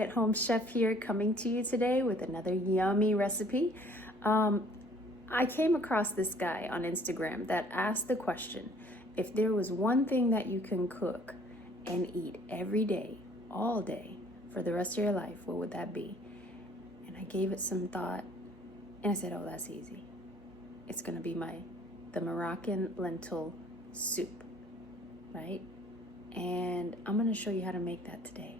stay-at-home chef here, coming to you today with another yummy recipe. I came across this guy on Instagram that asked the question, if there was one thing that you can cook and eat every day, all day, for the rest of your life, what would that be? And I gave it some thought, and I said, oh, that's easy. It's gonna be the Moroccan lentil soup, right? And I'm gonna show you how to make that today.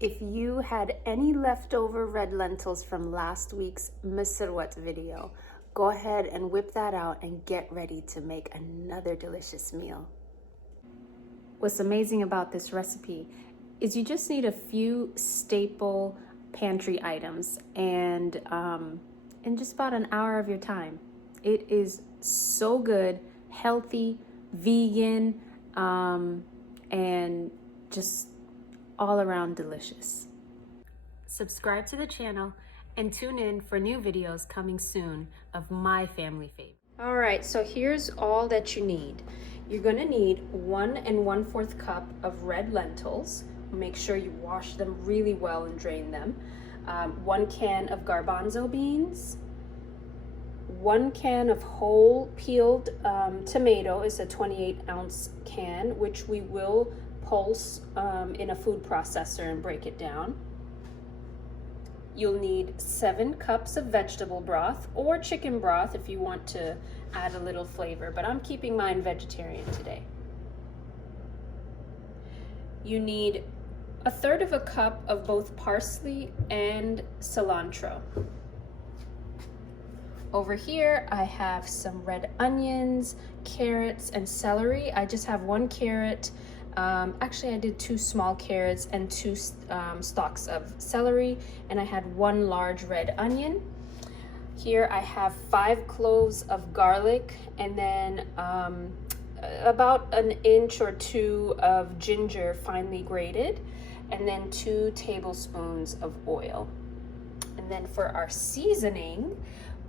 If you had any leftover red lentils from last week's Misirwat video, go ahead and whip that out and get ready to make another delicious meal. What's amazing about this recipe is you just need a few staple pantry items and just about an hour of your time. It is so good, healthy, vegan, and just all around delicious. Subscribe to the channel and tune in for new videos coming soon of my family favorite. All right, so here's all that you need. You're gonna need 1 1/4 cup of red lentils. Make sure you wash them really well and drain them. 1 can of garbanzo beans. 1 can of whole peeled tomato is a 28-ounce can, which we will pulse in a food processor and break it down. You'll need 7 cups of vegetable broth or chicken broth if you want to add a little flavor, but I'm keeping mine vegetarian today. You need 1/3 cup of both parsley and cilantro. Over here, I have some red onions, carrots, and celery. I just have 1 carrot. Actually, I did 2 small carrots and 2 stalks of celery, and I had 1 large red onion. Here I have 5 cloves of garlic, and then about 1 inch or 2 of ginger finely grated, and then 2 tablespoons of oil. And then for our seasoning,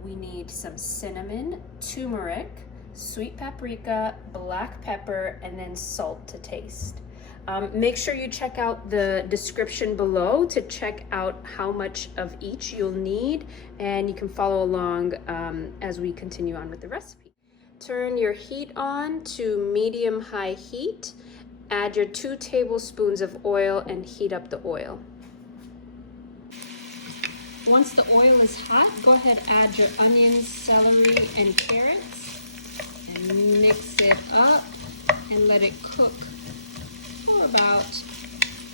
we need some cinnamon, turmeric, sweet paprika, black pepper, and then salt to taste. Make sure you check out the description below to check out how much of each you'll need, and you can follow along as we continue on with the recipe. Turn your heat on to medium-high heat. Add your 2 tablespoons of oil and heat up the oil. Once the oil is hot, go ahead, add your onions, celery, and carrots, and mix it up and let it cook for about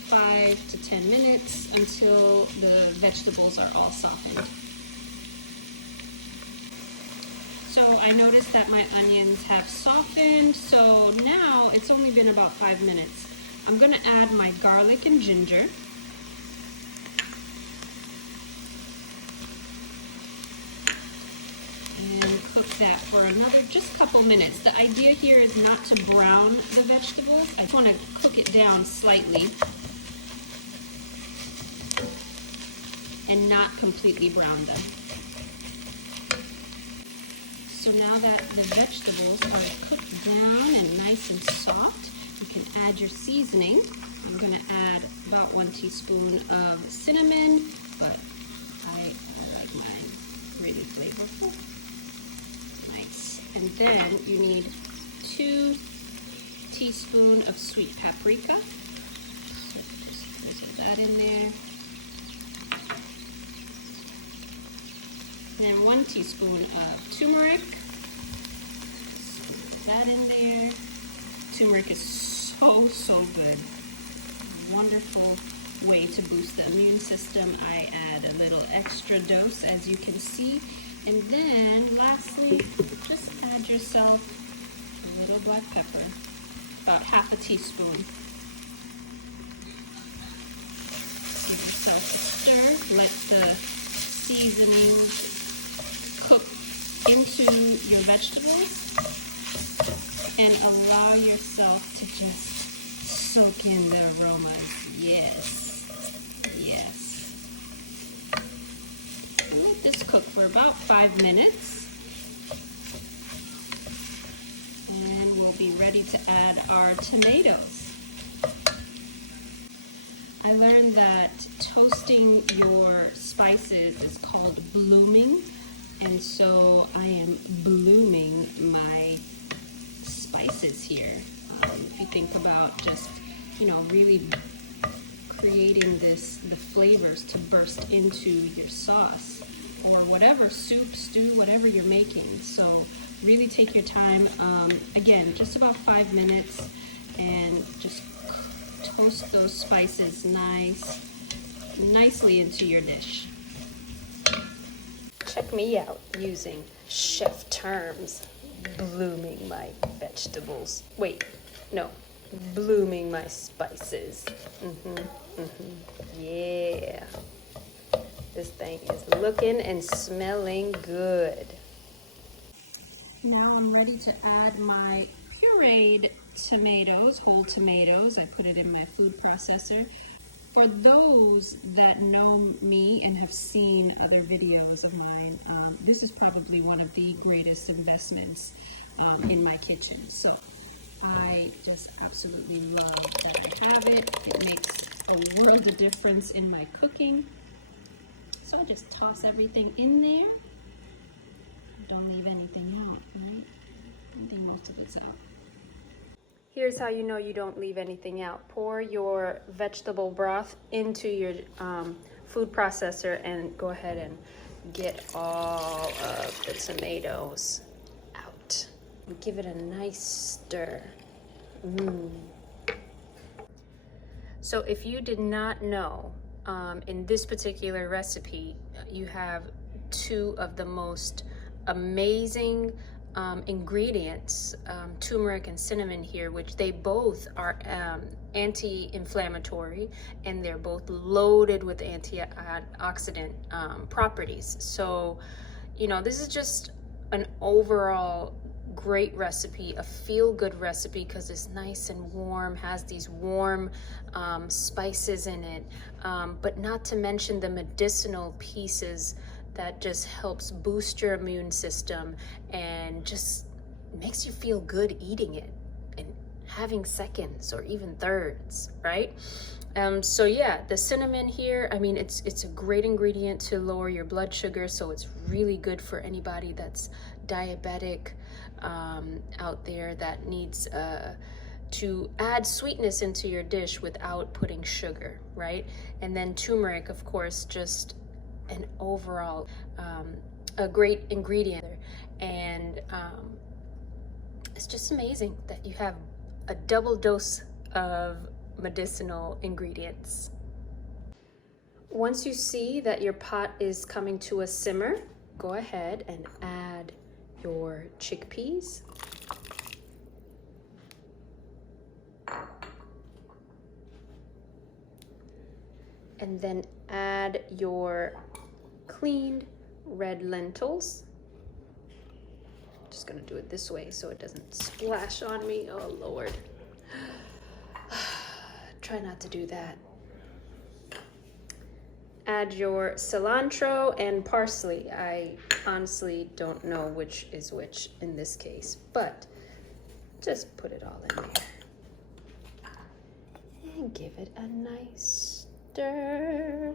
5 to 10 minutes until the vegetables are all softened. So I noticed that my onions have softened, so now it's only been about 5 minutes. I'm gonna add my garlic and ginger. And cook that for another just couple minutes. The idea here is not to brown the vegetables. I just want to cook it down slightly and not completely brown them. So now that the vegetables are cooked down and nice and soft, you can add your seasoning. I'm going to add about 1 teaspoon of cinnamon, but I like mine really flavorful. Nice. And then you need 2 teaspoons of sweet paprika. So just put that in there. And then 1 teaspoon of turmeric. Put that in there. Turmeric is so good. A wonderful way to boost the immune system. I add a little extra dose, as you can see. And then lastly, just add yourself a little black pepper, about 1/2 teaspoon. Give yourself a stir. Let the seasoning cook into your vegetables and allow yourself to just soak in the aromas. Yes, yes. Let this cook for about 5 minutes, and then we'll be ready to add our tomatoes. I learned that toasting your spices is called blooming, and so I am blooming my spices here. If you think about just, really creating the flavors to burst into your sauce or whatever soup, stew, whatever you're making. So really take your time. Again, just about 5 minutes, and just toast those spices nicely into your dish. Check me out using chef terms. Blooming my vegetables. Wait, no. Blooming my spices. Yeah. This thing is looking and smelling good. Now I'm ready to add my pureed tomatoes, whole tomatoes. I put it in my food processor. For those that know me and have seen other videos of mine, this is probably one of the greatest investments in my kitchen. So I just absolutely love that I have it. It makes a world of difference in my cooking. So I just toss everything in there. Don't leave anything out, right? I think most of it's out. Here's how you know you don't leave anything out. Pour your vegetable broth into your food processor and go ahead and get all of the tomatoes out. And give it a nice stir. So if you did not know, in this particular recipe, you have two of the most amazing ingredients, turmeric and cinnamon here, which they both are anti-inflammatory, and they're both loaded with antioxidant properties. So, this is just an overall great recipe, a feel-good recipe, because it's nice and warm, has these warm spices in it, but not to mention the medicinal pieces that just helps boost your immune system and just makes you feel good eating it and having seconds or even thirds, right? So yeah, the cinnamon here, I mean, it's a great ingredient to lower your blood sugar, so it's really good for anybody that's diabetic out there that needs to add sweetness into your dish without putting sugar, right? And then turmeric, of course, just an overall a great ingredient, and it's just amazing that you have a double dose of medicinal ingredients. Once you see that your pot is coming to a simmer, go ahead and add your chickpeas. And then add your cleaned red lentils. Just gonna do it this way so it doesn't splash on me. Oh Lord. Try not to do that. Add your cilantro and parsley. I honestly don't know which is which in this case, but just put it all in there. And give it a nice stir.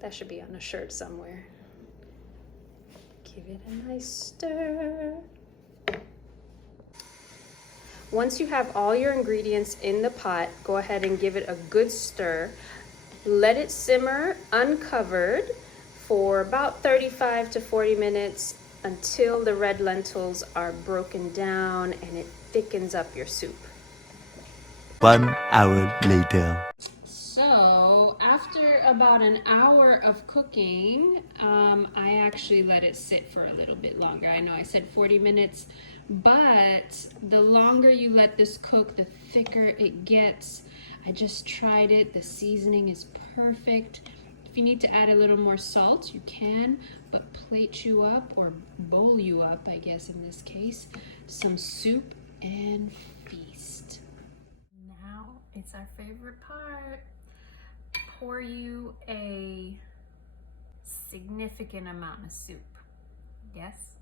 That should be on a shirt somewhere. Give it a nice stir. Once you have all your ingredients in the pot, go ahead and give it a good stir. Let it simmer uncovered for about 35 to 40 minutes until the red lentils are broken down and it thickens up your soup. 1 hour later. So after about an hour of cooking, I actually let it sit for a little bit longer. I know I said 40 minutes, but the longer you let this cook, the thicker it gets. I just tried it. The seasoning is perfect. If you need to add a little more salt, you can, but plate you up, or bowl you up, I guess in this case, some soup and feast. Now it's our favorite part. Pour you a significant amount of soup. Yes?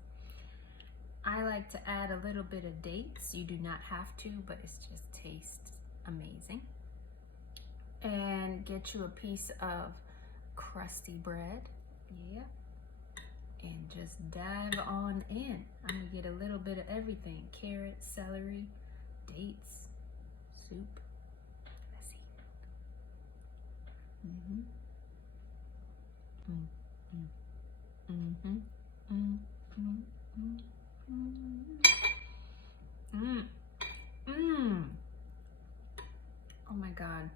I like to add a little bit of dates. You do not have to, but it just tastes amazing. and get you a piece of crusty bread. Yeah. And just dive on in. I'm gonna get a little bit of everything. Carrots, celery, dates, soup. Let's see. Oh my God.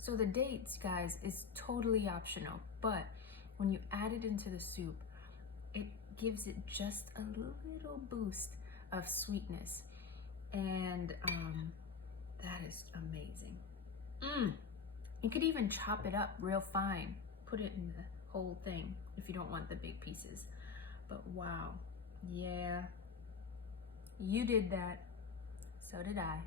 So the dates, guys, is totally optional, but when you add it into the soup, it gives it just a little boost of sweetness. And that is amazing. You could even chop it up real fine, put it in the whole thing if you don't want the big pieces. But wow, yeah, you did that, so did I.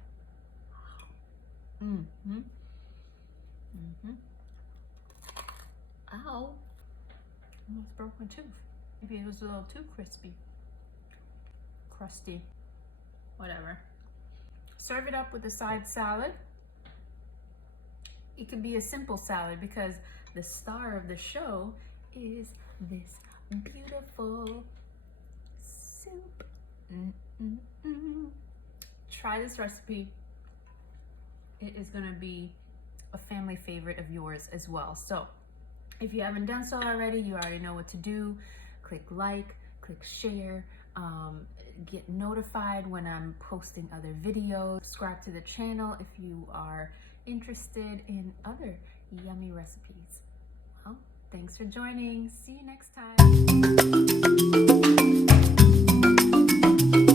Ow, almost broke my tooth. Maybe it was a little too crispy. Crusty, whatever. Serve it up with a side salad. It can be a simple salad because the star of the show is this beautiful soup. Try this recipe. It is gonna be a family favorite of yours as well. So if you haven't done so already, you already know what to do. Click like, click share, get notified when I'm posting other videos. Subscribe to the channel if you are interested in other yummy recipes. Well, thanks for joining. See you next time.